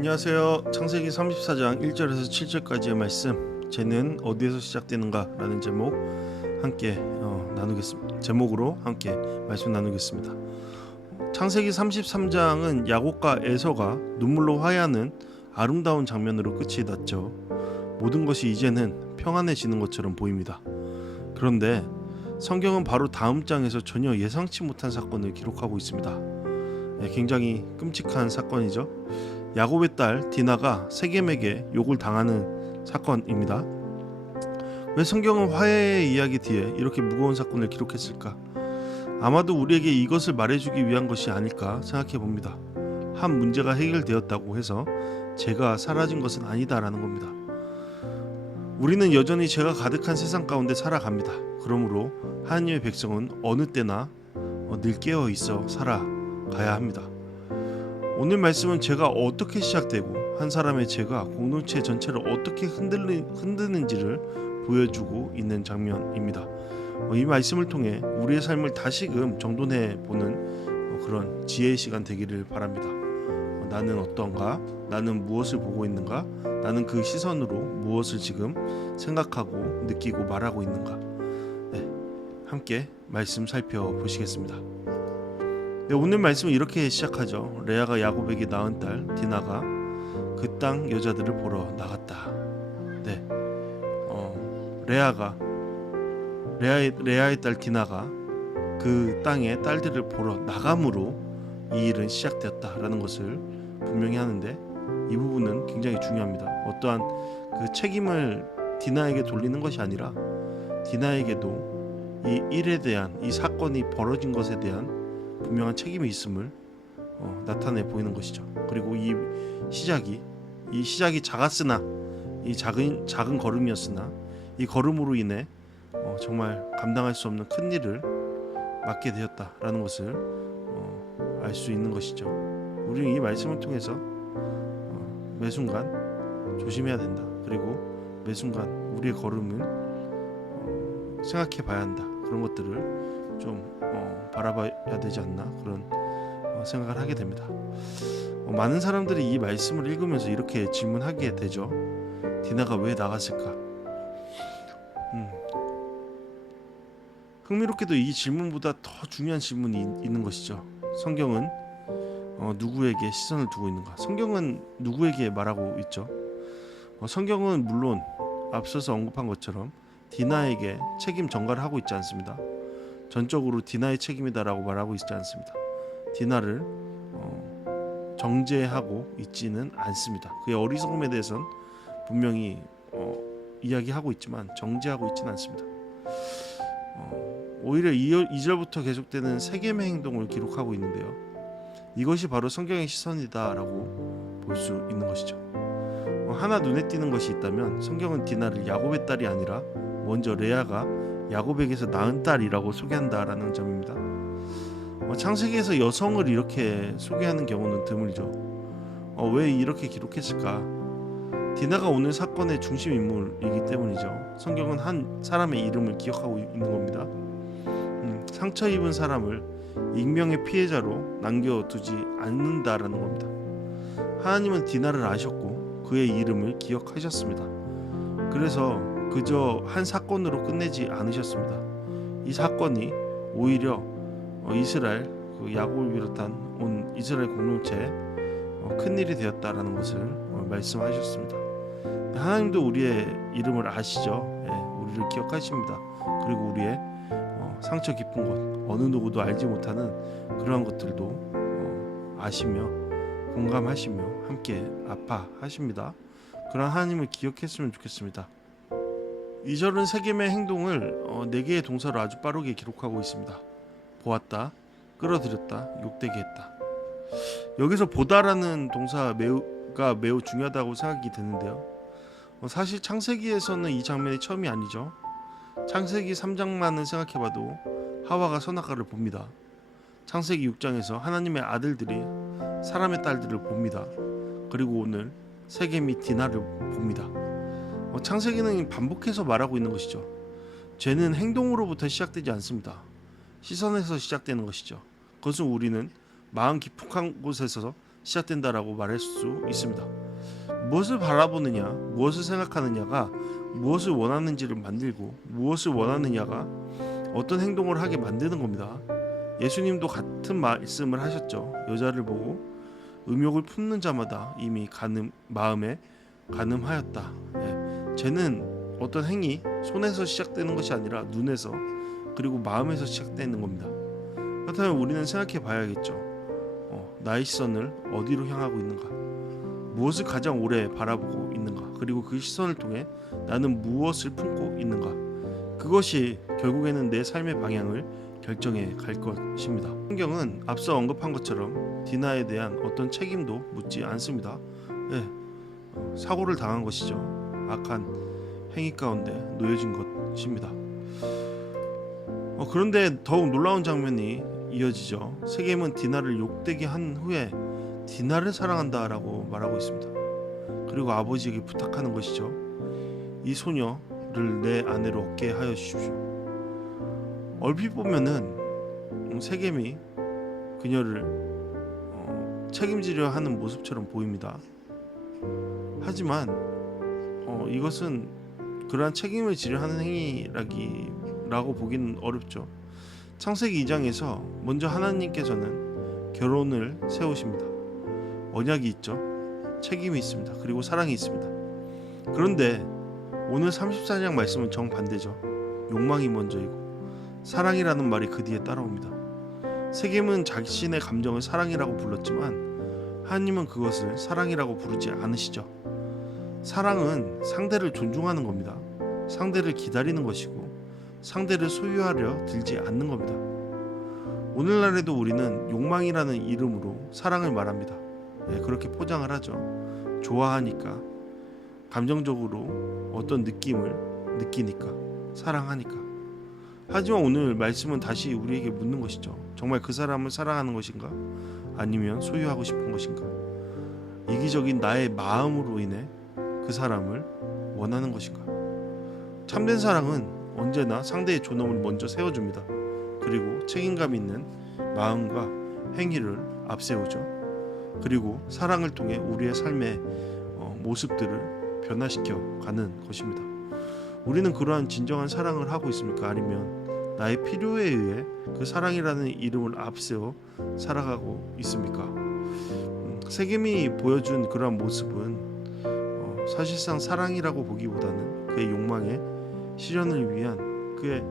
안녕하세요. 창세기 34장 1절에서 7절까지의 말씀, 쟤는 어디에서 시작되는가 라는 제목 함께 나누겠습니다. 제목으로 함께 말씀 나누겠습니다. 창세기 33장은 야곱과 에서가 눈물로 화해하는 아름다운 장면으로 끝이 났죠. 모든 것이 이제는 평안해지는 것처럼 보입니다. 그런데 성경은 바로 다음 장에서 전혀 예상치 못한 사건을 기록하고 있습니다. 굉장히 끔찍한 사건이죠. 야곱의 딸 디나가 세겜에게 욕을 당하는 사건입니다. 왜 성경은 화해의 이야기 뒤에 이렇게 무거운 사건을 기록했을까? 아마도 우리에게 이것을 말해주기 위한 것이 아닐까 생각해 봅니다. 한 문제가 해결되었다고 해서 죄가 사라진 것은 아니다라는 겁니다. 우리는 여전히 죄가 가득한 세상 가운데 살아갑니다. 그러므로 하나님의 백성은 어느 때나 늘 깨어 있어 살아가야 합니다. 오늘 말씀은 죄가 어떻게 시작되고 한 사람의 죄가 공동체 전체를 어떻게 흔드는지를 보여주고 있는 장면입니다. 이 말씀을 통해 우리의 삶을 다시금 정돈해 보는 그런 지혜의 시간 되기를 바랍니다. 나는 어떤가? 나는 무엇을 보고 있는가? 나는 그 시선으로 무엇을 지금 생각하고 느끼고 말하고 있는가? 함께 말씀 살펴보시겠습니다. 오늘 말씀은 이렇게 시작하죠. 레아가 야곱에게 낳은 딸 디나가 그 땅 여자들을 보러 나갔다. 레아의 딸 디나가 그 땅의 딸들을 보러 나감으로 이 일은 시작되었다라는 것을 분명히 하는데, 이 부분은 굉장히 중요합니다. 어떠한 그 책임을 디나에게 돌리는 것이 아니라 디나에게도 이 일에 대한, 이 사건이 벌어진 것에 대한 분명한 책임이 있음을 나타내 보이는 것이죠. 그리고 이 시작이 작았으나, 이 작은 걸음이었으나 이 걸음으로 인해 정말 감당할 수 없는 큰 일을 맡게 되었다라는 것을 알 수 있는 것이죠. 우리는 이 말씀을 통해서 매 순간 조심해야 된다. 그리고 매 순간 우리의 걸음을 생각해 봐야 한다. 그런 것들을 좀 바라봐야 되지 않나, 그런 생각을 하게 됩니다. 많은 사람들이 이 말씀을 읽으면서 이렇게 질문하게 되죠. 디나가 왜 나갔을까? 흥미롭게도 이 질문보다 더 중요한 질문이 있는 것이죠. 성경은 누구에게 시선을 두고 있는가? 성경은 누구에게 말하고 있죠? 성경은 물론 앞서서 언급한 것처럼 디나에게 책임 전가를 하고 있지 않습니다. 전적으로 디나의 책임이다라고 말하고 있지 않습니다. 디나를 정죄하고 있지는 않습니다. 그의 어리석음에 대해서는 분명히 이야기하고 있지만 정죄하고 있지는 않습니다. 오히려 2절부터 계속되는 세겜의 행동을 기록하고 있는데요. 이것이 바로 성경의 시선이다라고 볼 수 있는 것이죠. 하나 눈에 띄는 것이 있다면 성경은 디나를 야곱의 딸이 아니라 먼저 레아가 야곱에게서 낳은 딸이라고 소개한다라는 점입니다. 창세기에서 여성을 이렇게 소개하는 경우는 드물죠. 왜 이렇게 기록했을까? 디나가 오늘 사건의 중심 인물이기 때문이죠. 성경은 한 사람의 이름을 기억하고 있는 겁니다. 상처 입은 사람을 익명의 피해자로 남겨두지 않는다라는 겁니다. 하나님은 디나를 아셨고 그의 이름을 기억하셨습니다. 그래서 그저 한 사건으로 끝내지 않으셨습니다. 이 사건이 오히려 이스라엘, 야곱을 비롯한 온 이스라엘 공동체에 큰 일이 되었다라는 것을 말씀하셨습니다. 하나님도 우리의 이름을 아시죠. 우리를 기억하십니다. 그리고 우리의 상처 깊은 곳, 어느 누구도 알지 못하는 그러한 것들도 아시며 공감하시며 함께 아파하십니다. 그런 하나님을 기억했으면 좋겠습니다. 2절은 세겜의 행동을 4개의 동사로 아주 빠르게 기록하고 있습니다. 보았다, 끌어들였다, 욕되게 했다. 여기서 보다라는 동사가 매우 중요하다고 생각이 드는데요. 사실 창세기에서는 이 장면이 처음이 아니죠. 창세기 3장만은 생각해봐도 하와가 선악과를 봅니다. 창세기 6장에서 하나님의 아들들이 사람의 딸들을 봅니다. 그리고 오늘 세겜이 디나를 봅니다. 창세기는 반복해서 말하고 있는 것이죠. 죄는 행동으로부터 시작되지 않습니다. 시선에서 시작되는 것이죠. 그것은 우리는 마음 깊숙한 곳에서 시작된다라고 말할 수 있습니다. 무엇을 바라보느냐, 무엇을 생각하느냐가 무엇을 원하는지를 만들고 무엇을 원하느냐가 어떤 행동을 하게 만드는 겁니다. 예수님도 같은 말씀을 하셨죠. 여자를 보고 음욕을 품는 자마다 이미 마음에 간음하였다. 죄는 어떤 행위, 손에서 시작되는 것이 아니라 눈에서 그리고 마음에서 시작되는 겁니다. 그렇다면 우리는 생각해 봐야겠죠. 나의 시선을 어디로 향하고 있는가? 무엇을 가장 오래 바라보고 있는가? 그리고 그 시선을 통해 나는 무엇을 품고 있는가? 그것이 결국에는 내 삶의 방향을 결정해 갈 것입니다. 성경은 앞서 언급한 것처럼 디나에 대한 어떤 책임도 묻지 않습니다. 사고를 당한 것이죠. 악한 행위 가운데 놓여진 것입니다. 그런데 더욱 놀라운 장면이 이어지죠. 세겜은 디나를 욕되게 한 후에 디나를 사랑한다라고 말하고 있습니다. 그리고 아버지에게 부탁하는 것이죠. 이 소녀를 내 아내로 얻게 하여 주십시오. 얼핏 보면은 세겜이 그녀를 책임지려 하는 모습처럼 보입니다. 하지만 이것은 그러한 책임을 지려 하는 행위라고 보기는 어렵죠. 창세기 2장에서 먼저 하나님께서는 결혼을 세우십니다. 언약이 있죠. 책임이 있습니다. 그리고 사랑이 있습니다. 그런데 오늘 34장 말씀은 정반대죠. 욕망이 먼저이고 사랑이라는 말이 그 뒤에 따라옵니다. 세겜은 자신의 감정을 사랑이라고 불렀지만 하나님은 그것을 사랑이라고 부르지 않으시죠. 사랑은 상대를 존중하는 겁니다. 상대를 기다리는 것이고 상대를 소유하려 들지 않는 겁니다. 오늘날에도 우리는 욕망이라는 이름으로 사랑을 말합니다. 그렇게 포장을 하죠. 좋아하니까, 감정적으로 어떤 느낌을 느끼니까, 사랑하니까. 하지만 오늘 말씀은 다시 우리에게 묻는 것이죠. 정말 그 사람을 사랑하는 것인가? 아니면 소유하고 싶은 것인가? 이기적인 나의 마음으로 인해 그 사람을 원하는 것인가? 참된 사랑은 언제나 상대의 존엄을 먼저 세워줍니다. 그리고 책임감 있는 마음과 행위를 앞세우죠. 그리고 사랑을 통해 우리의 삶의 모습들을 변화시켜 가는 것입니다. 우리는 그러한 진정한 사랑을 하고 있습니까? 아니면 나의 필요에 의해 그 사랑이라는 이름을 앞세워 살아가고 있습니까? 세겜이 보여준 그러한 모습은 사실상 사랑이라고 보기보다는 그의 욕망의 실현을 위한 그의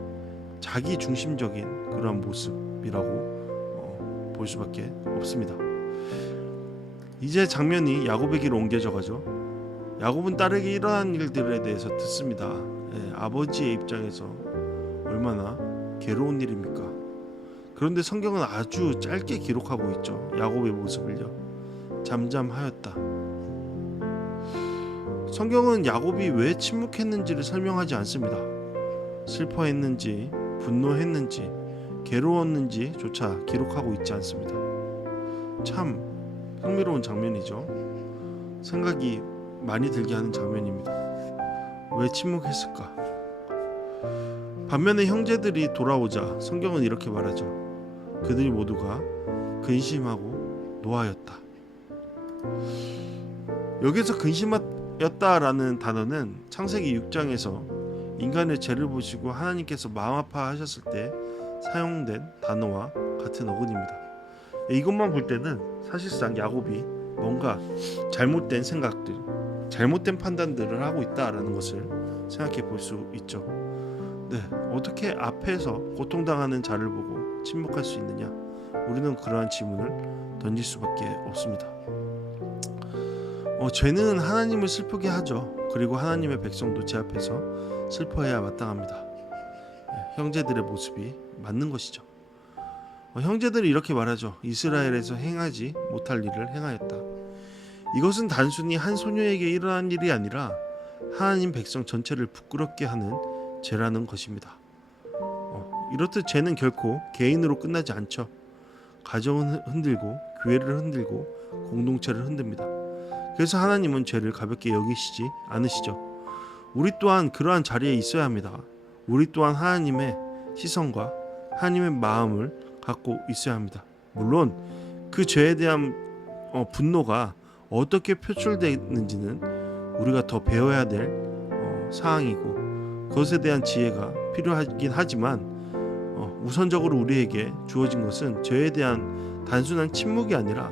자기 중심적인 그러한 모습이라고 볼 수밖에 없습니다. 이제 장면이 야곱에게로 옮겨져 가죠. 야곱은 딸에게 일어난 일들에 대해서 듣습니다. 아버지의 입장에서 얼마나 괴로운 일입니까? 그런데 성경은 아주 짧게 기록하고 있죠. 야곱의 모습을요. 잠잠하였다. 성경은 야곱이 왜 침묵했는지를 설명하지 않습니다. 슬퍼했는지, 분노했는지, 괴로웠는지조차 기록하고 있지 않습니다. 참 흥미로운 장면이죠. 생각이 많이 들게 하는 장면입니다. 왜 침묵했을까? 반면에 형제들이 돌아오자 성경은 이렇게 말하죠. 그들이 모두가 근심하고 노하였다. 여기서 근심하였다라는 단어는 창세기 6장에서 인간의 죄를 보시고 하나님께서 마음 아파하셨을 때 사용된 단어와 같은 어근입니다. 이것만 볼 때는 사실상 야곱이 뭔가 잘못된 생각들, 잘못된 판단들을 하고 있다라는 것을 생각해 볼 수 있죠. 어떻게 앞에서 고통당하는 자를 보고 침묵할 수 있느냐? 우리는 그러한 질문을 던질 수밖에 없습니다. 죄는 하나님을 슬프게 하죠. 그리고 하나님의 백성도 제 앞에서 슬퍼해야 마땅합니다. 형제들의 모습이 맞는 것이죠. 형제들이 이렇게 말하죠. 이스라엘에서 행하지 못할 일을 행하였다. 이것은 단순히 한 소녀에게 일어난 일이 아니라 하나님 백성 전체를 부끄럽게 하는 죄라는 것입니다. 이렇듯 죄는 결코 개인으로 끝나지 않죠. 가정은 흔들고 교회를 흔들고 공동체를 흔듭니다. 그래서 하나님은 죄를 가볍게 여기시지 않으시죠. 우리 또한 그러한 자리에 있어야 합니다. 우리 또한 하나님의 시선과 하나님의 마음을 갖고 있어야 합니다. 물론 그 죄에 대한 분노가 어떻게 표출되는지는 우리가 더 배워야 될 사항이고 그것에 대한 지혜가 필요하긴 하지만 우선적으로 우리에게 주어진 것은 죄에 대한 단순한 침묵이 아니라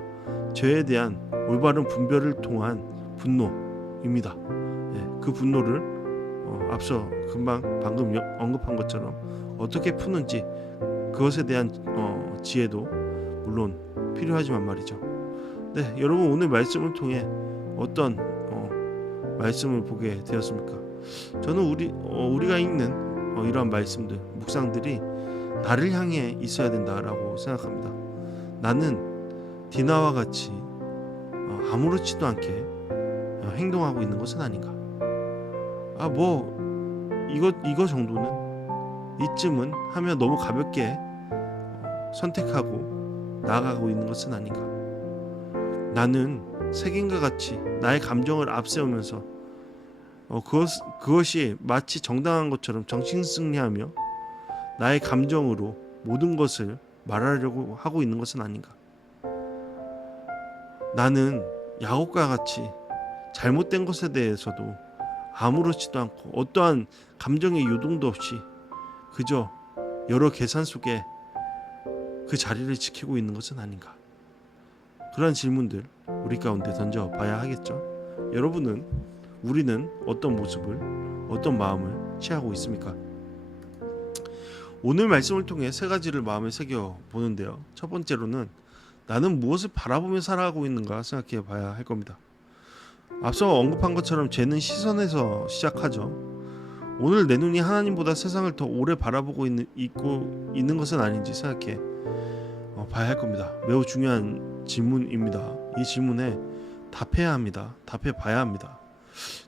죄에 대한 올바른 분별을 통한 분노입니다. 그 분노를 앞서 방금 언급한 것처럼 어떻게 푸는지 그것에 대한 지혜도 물론 필요하지만 말이죠. 네, 여러분 오늘 말씀을 통해 어떤 말씀을 보게 되었습니까? 저는 우리가 읽는 이러한 말씀들, 묵상들이 나를 향해 있어야 된다라고 생각합니다. 나는 디나와 같이 아무렇지도 않게 행동하고 있는 것은 아닌가? 이거 정도는 이쯤은 하며 너무 가볍게 선택하고 나아가고 있는 것은 아닌가? 나는 색인과 같이 나의 감정을 앞세우면서 그것이 마치 정당한 것처럼 정신승리하며 나의 감정으로 모든 것을 말하려고 하고 있는 것은 아닌가? 나는 야곱과 같이 잘못된 것에 대해서도 아무렇지도 않고 어떠한 감정의 요동도 없이 그저 여러 계산 속에 그 자리를 지키고 있는 것은 아닌가? 그런 질문들 우리 가운데 던져봐야 하겠죠. 우리는 어떤 모습을, 어떤 마음을 취하고 있습니까? 오늘 말씀을 통해 세 가지를 마음에 새겨 보는데요. 첫 번째로는 나는 무엇을 바라보며 살아가고 있는가 생각해 봐야 할 겁니다. 앞서 언급한 것처럼 죄는 시선에서 시작하죠. 오늘 내 눈이 하나님보다 세상을 더 오래 바라보고 있는 것은 아닌지 생각해 봐야 할 겁니다. 매우 중요한 질문입니다. 이 질문에 답해야 합니다. 답해 봐야 합니다.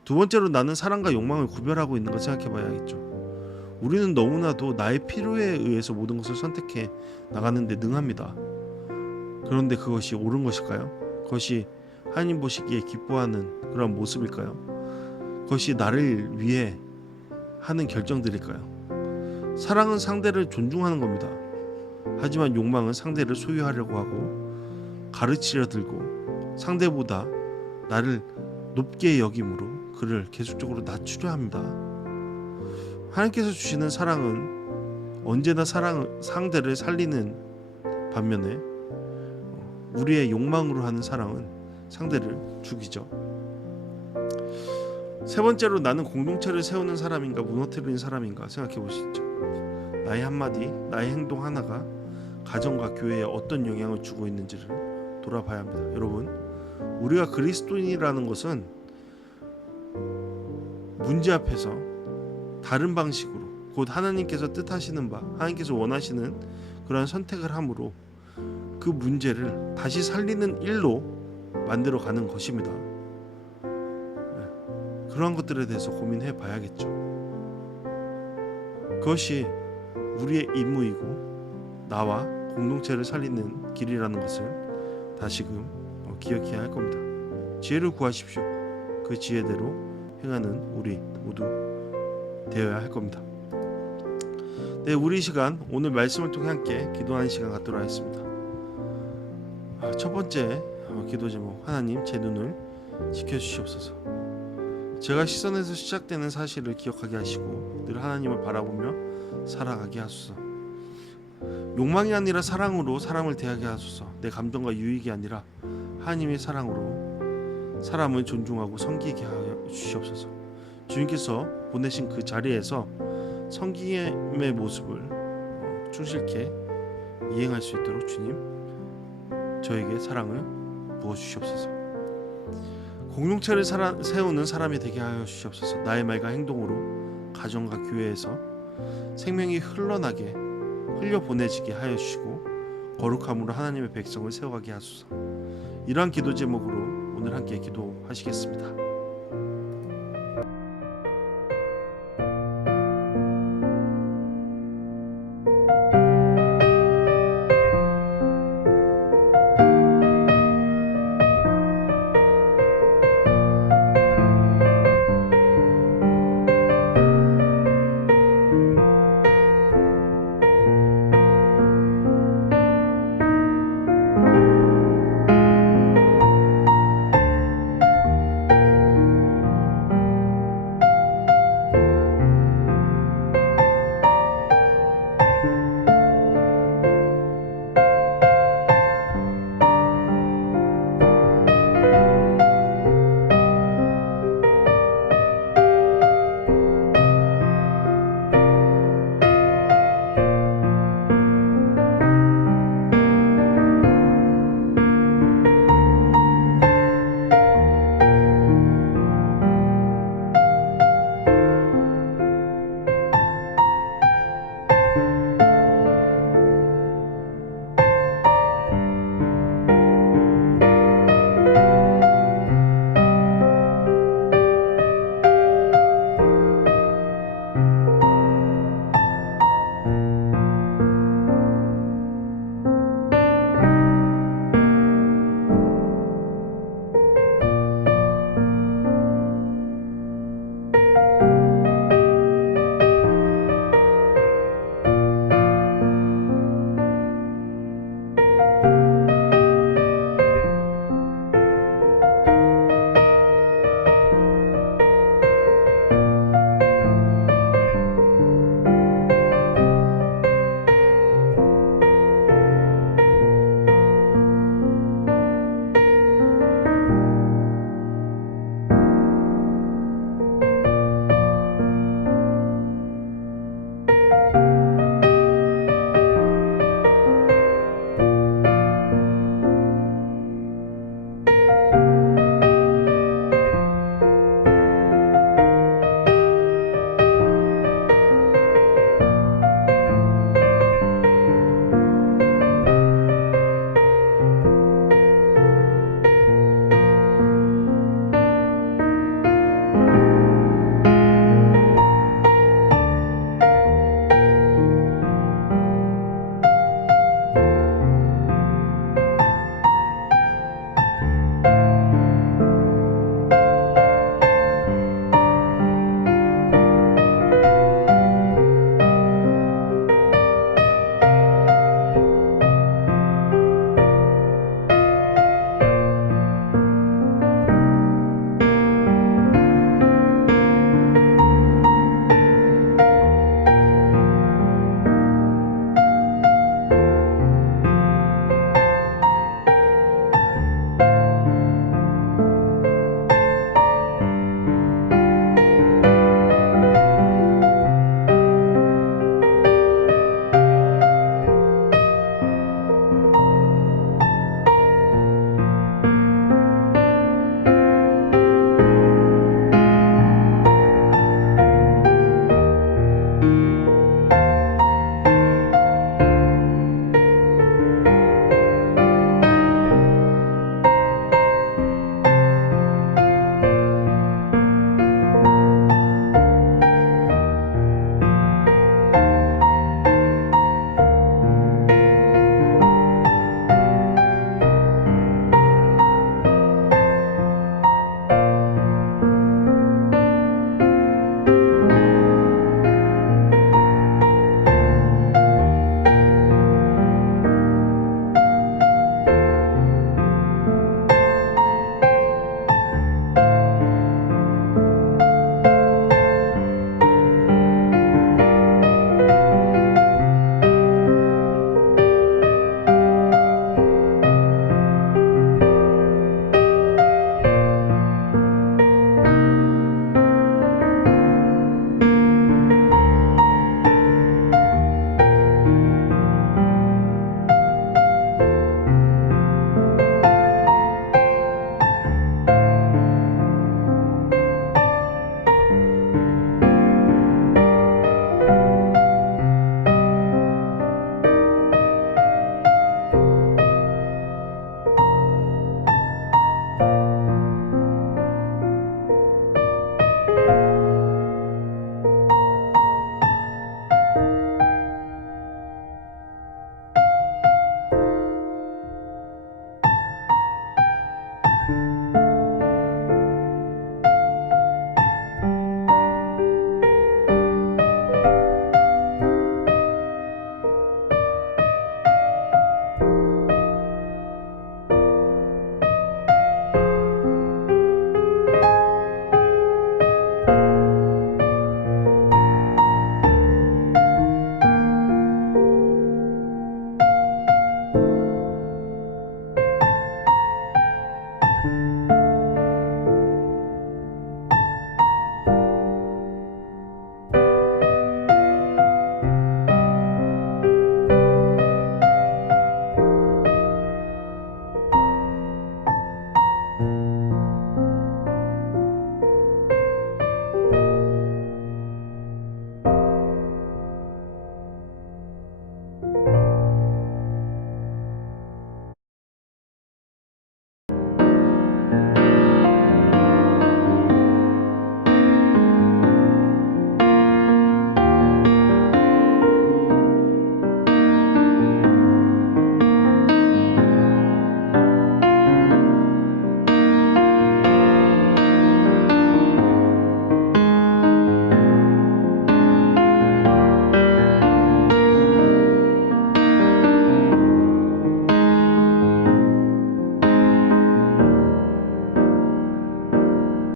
두 번째로 나는 사랑과 욕망을 구별하고 있는 것 생각해 봐야겠죠. 우리는 너무나도 나의 필요에 의해서 모든 것을 선택해 나가는 데 능합니다. 그런데 그것이 옳은 것일까요? 그것이 하나님 보시기에 기뻐하는 그런 모습일까요? 그것이 나를 위해 하는 결정들일까요? 사랑은 상대를 존중하는 겁니다. 하지만 욕망은 상대를 소유하려고 하고 가르치려 들고 상대보다 나를 높게 여김으로 그를 계속적으로 낮추려 합니다. 하나님께서 주시는 사랑은 언제나 상대를 살리는 반면에 우리의 욕망으로 하는 사랑은 상대를 죽이죠. 세 번째로 나는 공동체를 세우는 사람인가 무너뜨리는 사람인가 생각해 보시죠. 나의 한마디, 나의 행동 하나가 가정과 교회에 어떤 영향을 주고 있는지를 돌아봐야 합니다. 여러분, 우리가 그리스도인이라는 것은 문제 앞에서 다른 방식으로 곧 하나님께서 뜻하시는 바, 하나님께서 원하시는 그러한 선택을 함으로 그 문제를 다시 살리는 일로 만들어가는 것입니다. 그러한 것들에 대해서 고민해 봐야겠죠. 그것이 우리의 임무이고 나와 공동체를 살리는 길이라는 것을 다시금 기억해야 할 겁니다. 지혜를 구하십시오. 그 지혜대로 행하는 우리 모두 되어야 할 겁니다. 네, 우리 시간 오늘 말씀을 통해 함께 기도하는 시간 갖도록 하겠습니다. 첫 번째 기도 제목, 하나님 제 눈을 지켜주시옵소서. 제가 시선에서 시작되는 사실을 기억하게 하시고 늘 하나님을 바라보며 살아가게 하소서. 욕망이 아니라 사랑으로 사람을 대하게 하소서. 내 감정과 유익이 아니라 하나님의 사랑으로 사람을 존중하고 섬기게 하여 주시옵소서. 주님께서 보내신 그 자리에서 섬김의 모습을 충실케 이행할 수 있도록 주님 저에게 사랑을 부어주시옵소서. 공동체를 세우는 사람이 되게 하여 주시옵소서. 나의 말과 행동으로 가정과 교회에서 생명이 흘려보내지게 하여 주시고 거룩함으로 하나님의 백성을 세워가게 하소서. 이러한 기도 제목으로 오늘 함께 기도하시겠습니다.